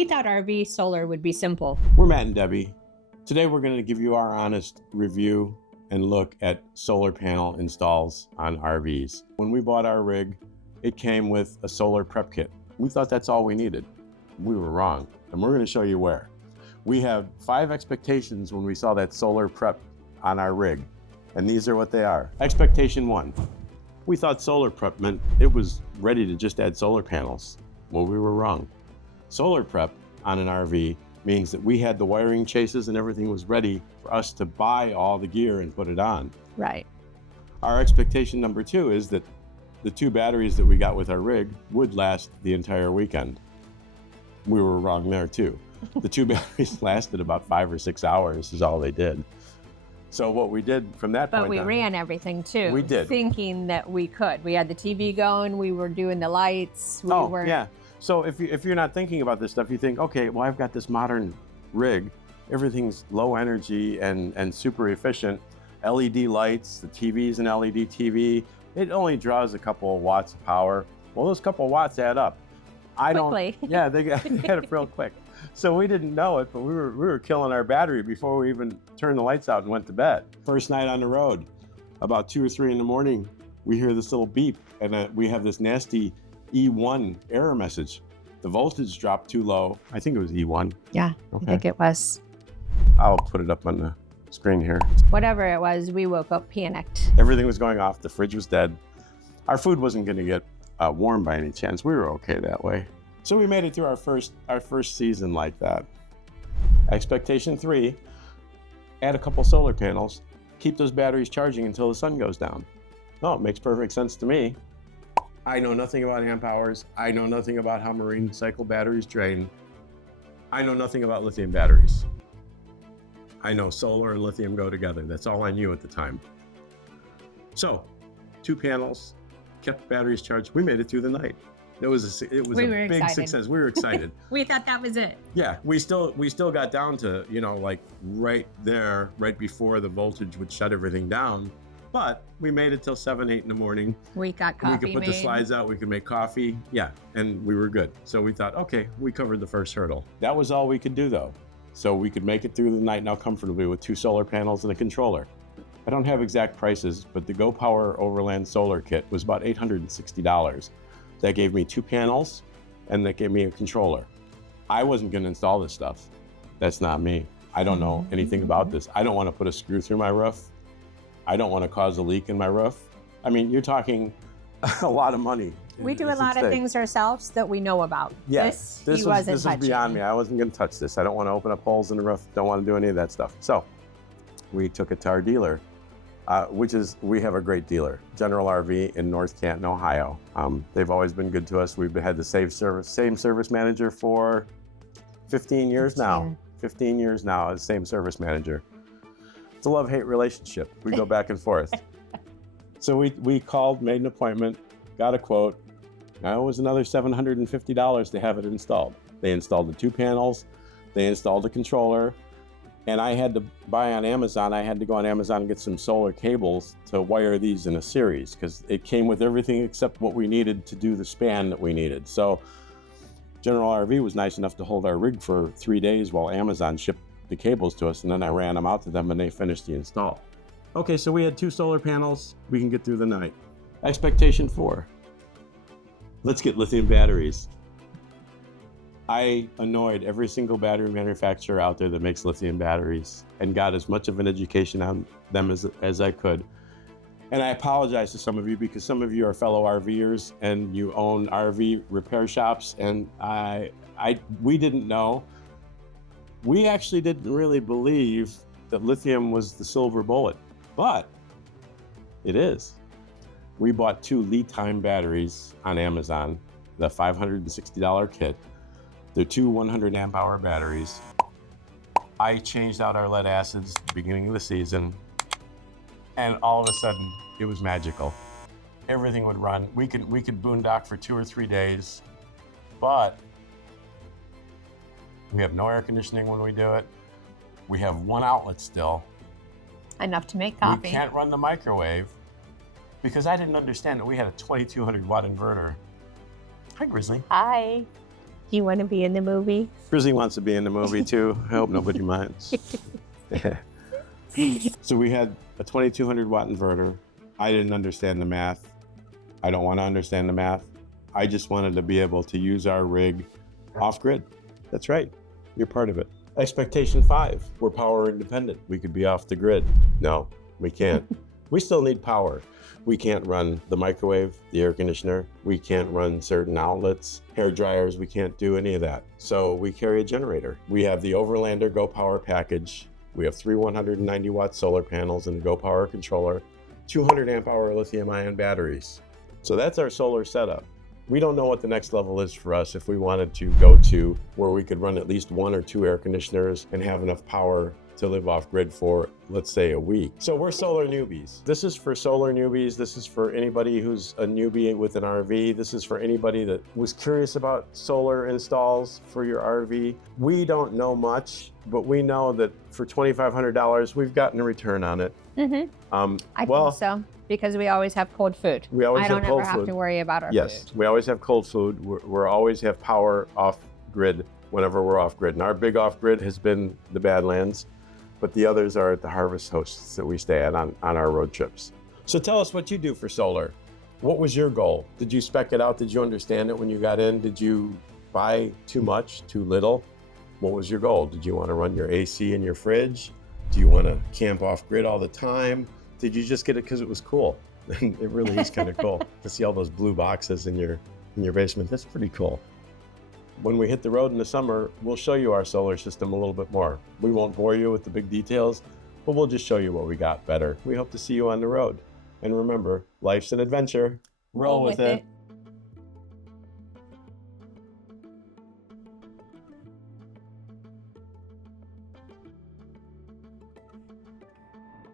We thought RV solar would be simple. We're Matt and Debbie. Today we're going to give you our honest review and look at solar panel installs on RVs. When we bought our rig, it came with a solar prep kit. We thought that's all we needed. We were wrong, and we're going to show you where. We have 5 expectations when we saw that solar prep on our rig, and these are what they are. Expectation 1, we thought solar prep meant it was ready to just add solar panels. Well, we were wrong. Solar prep on an RV means that we had the wiring chases and everything was ready for us to buy all the gear and put it on. Right. Our expectation number 2 is that the 2 batteries that we got with our rig would last the entire weekend. We were wrong there too. The 2 batteries lasted about 5 or 6 hours is all they did. So what we did from that point on. But we ran everything too. We did. Thinking that we could. We had the TV going, we were doing the lights. Yeah. So if you're not thinking about this stuff, you think, okay, well, I've got this modern rig. Everything's low energy and super efficient. LED lights, the TV's an LED TV. It only draws a couple of watts of power. Well, those couple of watts add up. Quickly. Yeah, they get it real quick. So we didn't know it, but we were killing our battery before we even turned the lights out and went to bed. First night on the road, about 2 or 3 in the morning, we hear this little beep, and we have this nasty E1 error message. The voltage dropped too low. I think it was E1. Yeah, okay. I think it was. I'll put it up on the screen here. Whatever it was, we woke up panicked. Everything was going off. The fridge was dead. Our food wasn't going to get warm by any chance. We were okay that way. So we made it through our first season like that. Expectation 3, add a couple solar panels, keep those batteries charging until the sun goes down. Oh, it makes perfect sense to me. I know nothing about amp hours. I know nothing about how marine cycle batteries drain. I know nothing about lithium batteries. I know solar and lithium go together. That's all I knew at the time. So, 2 panels, kept batteries charged. We made it through the night. It was a big success. We were excited. We thought that was it. Yeah, we still got down to, like right there, right before the voltage would shut everything down. But we made it till 7, 8 in the morning. We got coffee. We could put the slides out, we could make coffee. Yeah, and we were good. So we thought, okay, we covered the first hurdle. That was all we could do though. So we could make it through the night now comfortably with 2 solar panels and a controller. I don't have exact prices, but the Power Overland solar kit was about $860. That gave me 2 panels and that gave me a controller. I wasn't gonna install this stuff. That's not me. I don't know anything about this. I don't wanna put a screw through my roof. I don't wanna cause a leak in my roof. I mean, you're talking a lot of money. We do a lot of things ourselves that we know about. Yes, this was beyond me. I wasn't gonna touch this. I don't wanna open up holes in the roof. Don't wanna do any of that stuff. So we took it to our dealer, we have a great dealer, General RV in North Canton, Ohio. They've always been good to us. We've had the same service manager for 15 years now. 15 years now as same service manager. It's a love-hate relationship. We go back and forth. So we called, made an appointment, got a quote. Now it was another $750 to have it installed. They installed the 2 panels, they installed the controller, and I had to buy on Amazon. I had to go on Amazon and get some solar cables to wire these in a series because it came with everything except what we needed to do the span that we needed. So General RV was nice enough to hold our rig for 3 days while Amazon shipped the cables to us, and then I ran them out to them and they finished the install. Okay, so we had 2 solar panels. We can get through the night. Expectation 4, let's get lithium batteries. I annoyed every single battery manufacturer out there that makes lithium batteries and got as much of an education on them as I could. And I apologize to some of you because some of you are fellow RVers and you own RV repair shops, and we didn't know. We actually didn't really believe that lithium was the silver bullet, but it is. We bought 2 lead time batteries on Amazon, the $560 kit. They're 2 100 amp hour batteries. I changed out our lead acids at the beginning of the season, and all of a sudden it was magical. Everything would run. We could boondock for 2 or 3 days, but we have no air conditioning when we do it. We have 1 outlet still. Enough to make coffee. We can't run the microwave because I didn't understand that we had a 2200 watt inverter. Hi, Grizzly. Hi. You want to be in the movie? Frizzy wants to be in the movie too. I hope nobody minds. So we had a 2200 watt inverter. I didn't understand the math. I don't want to understand the math. I just wanted to be able to use our rig off grid. That's right. You're part of it. Expectation 5, we're power independent. We could be off the grid. No, we can't. We still need power. We can't run the microwave, the air conditioner. We can't run certain outlets, hair dryers. We can't do any of that. So we carry a generator. We have the Overlander Go Power package. We have 3 190 watt solar panels and the Go Power controller, 200 amp hour lithium ion batteries. So that's our solar setup. We don't know what the next level is for us if we wanted to go to where we could run at least 1 or 2 air conditioners and have enough power to live off grid for, let's say, a week. So we're solar newbies. This is for solar newbies. This is for anybody who's a newbie with an RV. This is for anybody that was curious about solar installs for your RV. We don't know much, but we know that for $2,500, we've gotten a return on it. I think so, because we always have cold food. We always have cold food. I don't ever have to worry about our food. Yes, we always have cold food. We always have power off grid whenever we're off grid. And our big off grid has been the Badlands, but the others are at the harvest hosts that we stay at on our road trips. So tell us what you do for solar. What was your goal? Did you spec it out? Did you understand it when you got in? Did you buy too much, too little? What was your goal? Did you want to run your AC in your fridge? Do you want to camp off grid all the time? Did you just get it because it was cool? It really is kind of cool to see all those blue boxes in your basement. That's pretty cool. When we hit the road in the summer, we'll show you our solar system a little bit more. We won't bore you with the big details, but we'll just show you what we got better. We hope to see you on the road. And remember, life's an adventure. Roll with it.